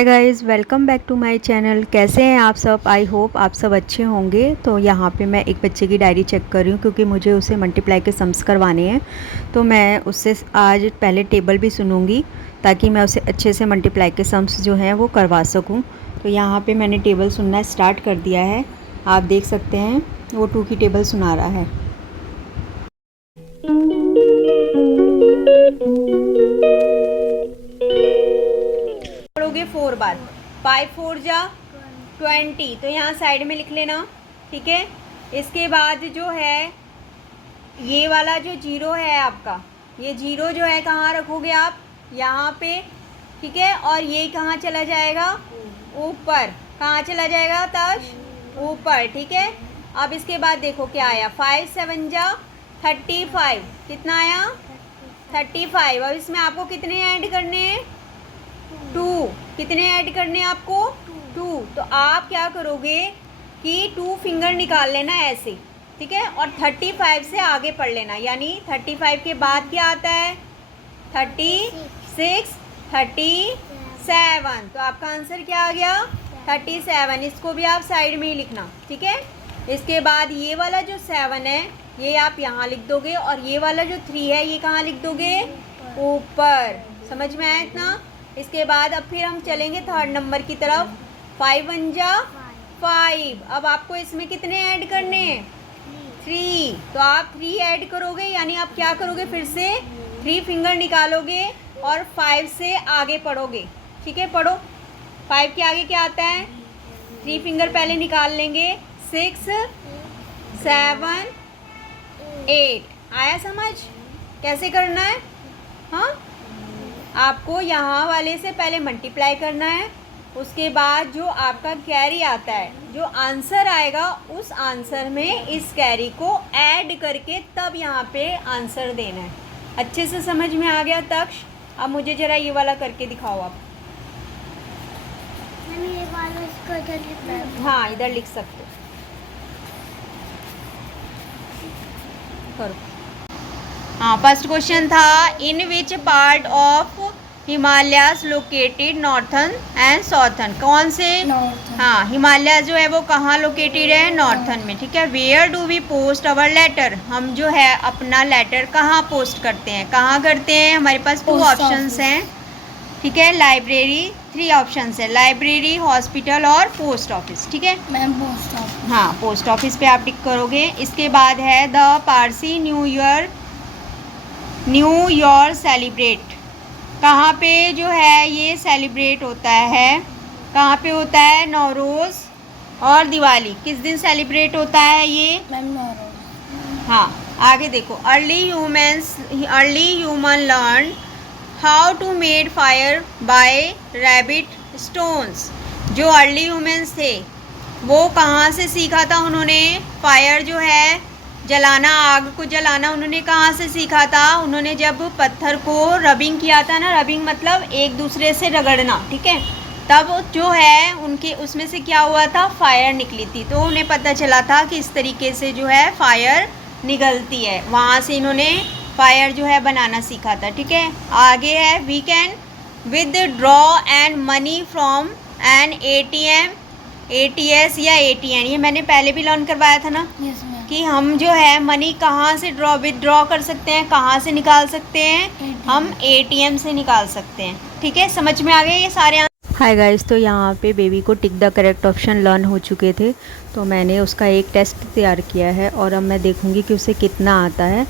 Hi guys, welcome back to my channel. कैसे हैं आप सब? आई होप आप सब अच्छे होंगे। तो यहाँ पे मैं एक बच्चे की डायरी चेक कर रही हूँ क्योंकि मुझे उसे मल्टीप्लाई के सम्स करवाने हैं। तो मैं उससे आज पहले टेबल भी सुनूंगी ताकि मैं उसे अच्छे से मल्टीप्लाई के सम्स जो हैं वो करवा सकूँ। तो यहाँ पर मैंने टेबल सुनना स्टार्ट कर दिया है। आप देख सकते हैं वो 2 की टेबल सुना रहा है। पढ़ोगे 4 बार। 5 4 जा 20, तो यहाँ साइड में लिख लेना, ठीक है। इसके बाद जो है ये वाला जो 0 है आपका, ये 0 जो है कहाँ रखोगे आप? यहाँ पे, ठीक है। और ये कहाँ चला जाएगा? ऊपर। कहाँ चला जाएगा ताश? ऊपर, ठीक है। अब इसके बाद देखो क्या आया। 5 7 जा 35। कितना आया? 35। अब इसमें आपको कितने ऐड करने हैं? 2। कितने ऐड करने हैं आपको? 2। तो आप क्या करोगे कि 2 फिंगर निकाल लेना ऐसे, ठीक है। और 35 से आगे पढ़ लेना, यानी 35 के बाद क्या आता है? 36 37। तो आपका आंसर क्या आ गया? 37। इसको भी आप साइड में ही लिखना, ठीक है। इसके बाद ये वाला जो 7 है ये आप यहाँ लिख दोगे, और ये वाला जो 3 है ये कहाँ लिख दोगे? ऊपर। समझ में आया इतना? इसके बाद अब फिर हम चलेंगे 3rd नंबर की तरफ। 5 1 जा 5। अब आपको इसमें कितने ऐड करने हैं? 3। तो आप 3 ऐड करोगे, यानी आप क्या करोगे? फिर से 3 फिंगर निकालोगे और 5 से आगे पढ़ोगे, ठीक है। पढ़ो। 5 के आगे क्या आता है? 3 फिंगर पहले निकाल लेंगे। 6 7 8। आया समझ कैसे करना है? हाँ, आपको यहाँ वाले से पहले मल्टीप्लाई करना है, उसके बाद जो आपका कैरी आता है, जो आंसर आएगा उस आंसर में इस कैरी को ऐड करके तब यहाँ पे आंसर देना है। अच्छे से समझ में आ गया तक्ष? अब मुझे ज़रा ये वाला करके दिखाओ आप। ये वाला इसको इधर लिखना है। हाँ, इधर लिख सकते हो। करो। हाँ, फर्स्ट क्वेश्चन था, in which part of Himalayas located northern and southern. कौन से? नॉर्थन। हाँ, हिमालय जो है वो कहाँ लोकेटेड है? नॉर्थन में, ठीक है। Where do we post our letter. हम जो है अपना लेटर कहाँ पोस्ट करते हैं? कहाँ करते हैं? हमारे पास 2 ऑप्शंस हैं, ठीक है। लाइब्रेरी, 3 ऑप्शंस है, लाइब्रेरी, हॉस्पिटल और पोस्ट ऑफिस, ठीक है। Ma'am post office. हाँ, पोस्ट ऑफिस पे आप टिक करोगे। इसके बाद है the Parsi new year celebrate. कहाँ पे जो है ये सेलिब्रेट होता है? कहाँ पे होता है? नौरोज़ और दिवाली किस दिन सेलिब्रेट होता है ये? Ma'am Nowruz. हाँ, आगे देखो। Early human learn how to made fire by rabbit stones. जो अर्ली ह्यूमन्स थे वो कहाँ से सीखा था उन्होंने? फायर जो है जलाना, आग को जलाना, उन्होंने कहाँ से सीखा था? उन्होंने जब पत्थर को रबिंग किया था ना, रबिंग मतलब एक दूसरे से रगड़ना, ठीक है। तब जो है उनके उसमें से क्या हुआ था? फायर निकली थी। तो उन्हें पता चला था कि इस तरीके से जो है फायर निकलती है, वहाँ से इन्होंने फायर जो है बनाना सीखा था, ठीक है। आगे है, we can withdraw and money from an ATM, ATS या ATN। ये मैंने पहले भी लर्न करवाया था ना यस मैम। कि हम जो है मनी कहाँ से विदड्रॉ कर सकते हैं, कहाँ से निकाल सकते हैं? हम ATM से निकाल सकते हैं, ठीक है। समझ में आ गए ये सारे? हाय गाइस, तो यहाँ पे बेबी को tick the correct option learn हो चुके थे, तो मैंने उसका एक टेस्ट तैयार किया है और अब मैं देखूँगी कि उसे कितना आता है।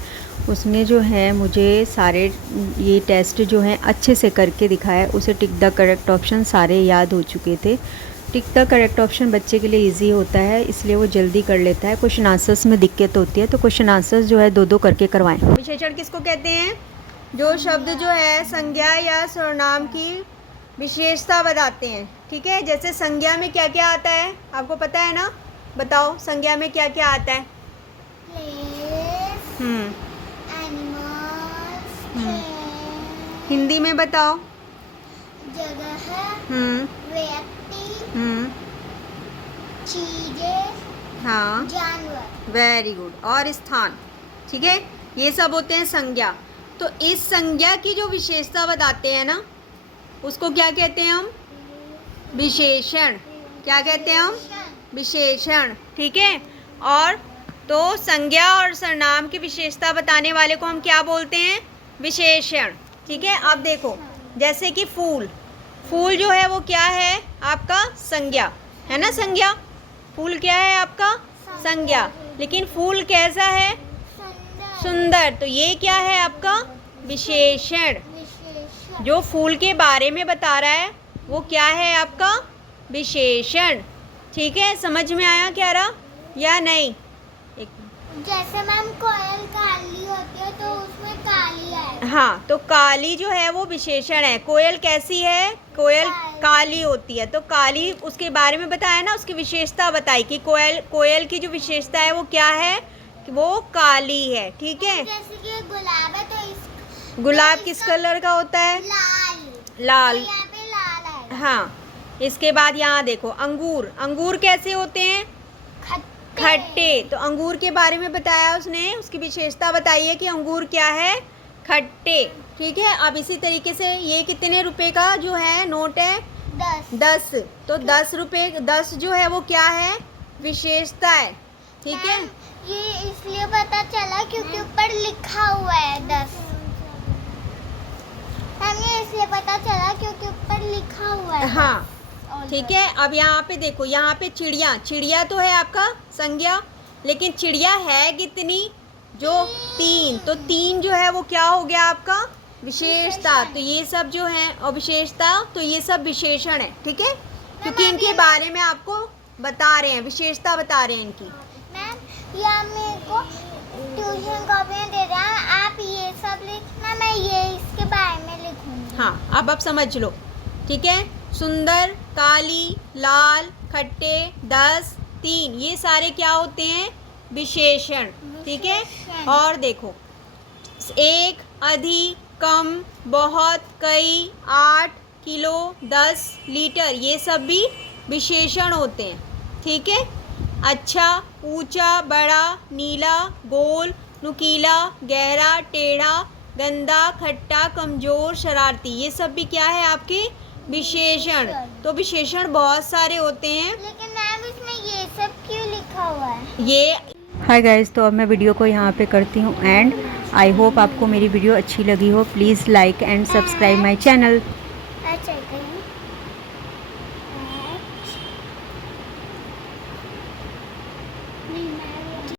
उसने जो है मुझे सारे ये टेस्ट जो हैं अच्छे से करके दिखाया। उसे टिक द करेक्ट ऑप्शन सारे याद हो चुके थे। टिक द करेक्ट ऑप्शन बच्चे के लिए इजी होता है, इसलिए वो जल्दी कर लेता है। क्वेश्चन आंसर्स में दिक्कत होती है तो क्वेश्चन आंसर्स जो है 2-2 करके करवाएं। विशेषण किसको कहते हैं? जो शब्द जो है संज्ञा या सर्वनाम की विशेषता बताते हैं, ठीक है। जैसे संज्ञा में क्या क्या आता है आपको पता है ना? बताओ, संज्ञा में क्या क्या आता है? प्लेस, एनिमल्स, हिंदी में बताओ। जगह, व्यक्ति, चीजें, हाँ, जानवर। Very good. और स्थान, ठीक है। ये सब होते हैं संज्ञा। तो इस संज्ञा की जो विशेषता बताते हैं ना, उसको क्या कहते हैं हम? विशेषण। क्या कहते हैं हम? विशेषण। ठीक है। और तो संज्ञा और सर्वनाम की विशेषता बताने वाले को हम क्या बोलते हैं? विशेषण। ठीक है। अब देखो, जैसे कि फूल, फूल जो है वो क्या है आपका? संज्ञा है ना। संज्ञा, फूल क्या है आपका? संज्ञा। लेकिन फूल कैसा है? सुंदर। तो ये क्या है आपका? विशेषण। जो फूल के बारे में बता रहा है वो क्या है आपका? विशेषण। ठीक है। समझ में आया क्या रहा या नहीं? एक जैसे मैम कोयल काली होती है तो उसमें काली है। हाँ, तो काली जो है वो विशेषण है। कोयल कैसी है? कोयल काली होती है। तो काली, उसके बारे में बताया ना, उसकी विशेषता बताई कि कोयल की जो विशेषता है वो क्या है? कि वो काली है। ठीक है। जैसे कि गुलाब है तो गुलाब किस कलर का होता है? लाल। लाल। तो यहाँ पे लाल है। हाँ। इसके बाद यहाँ देखो, अंगूर, अंगूर कैसे होते हैं? खट्टे। तो अंगूर के बारे में बताया उसने, उसकी विशेषता बताई है कि अंगूर क्या है? खट्टे। ठीक है। अब इसी तरीके से ये कितने रुपए का जो है नोट है? 10। तो 10 रुपए, 10 जो है वो क्या है? विशेषता है। ठीक है। ये इसलिए पता चला क्योंकि ऊपर लिखा हुआ है 10। हमें इसलिए पता चला क्योंकि ऊपर लिखा हुआ है। हाँ। ठीक है। अब यहाँ पे देखो, यहाँ पे चिड़िया, चिड़िया तो है आपका संज्ञा, लेकिन चिड़िया है कितनी? जो 3। तो 3 जो है वो क्या हो गया आपका? विशेषता। तो ये सब जो है और विशेषता, तो ये सब विशेषण है। ठीक है। क्योंकि इनके बारे में आपको बता रहे हैं, विशेषता बता रहे हैं इनकी। मैम या मेरे को ट्यूशन कॉपियाँ दे रहे हैं, आप ये सब लिखना, मैं ये इसके बारे में लिखूंगी। हाँ, अब समझ लो। ठीक है। सुंदर, काली, लाल, खट्टे, 10, 3, ये सारे क्या होते हैं? विशेषण। ठीक है। और देखो, एक, अधिक, कम, बहुत, कई, 8, किलो, 10, लीटर, ये सब भी विशेषण होते हैं। ठीक है। अच्छा, ऊंचा, बड़ा, नीला, गोल, नुकीला, गहरा, टेढ़ा, गंदा, खट्टा, कमजोर, शरारती, ये सब भी क्या है आपके? विशेषण। तो विशेषण बहुत सारे होते हैं। लेकिन मैम इसमें ये सब क्यों लिखा हुआ है? ये हाय गाइस, तो अब मैं वीडियो को यहाँ पे करती हूँ एंड आई होप आपको मेरी वीडियो अच्छी लगी हो। Please like and subscribe my channel.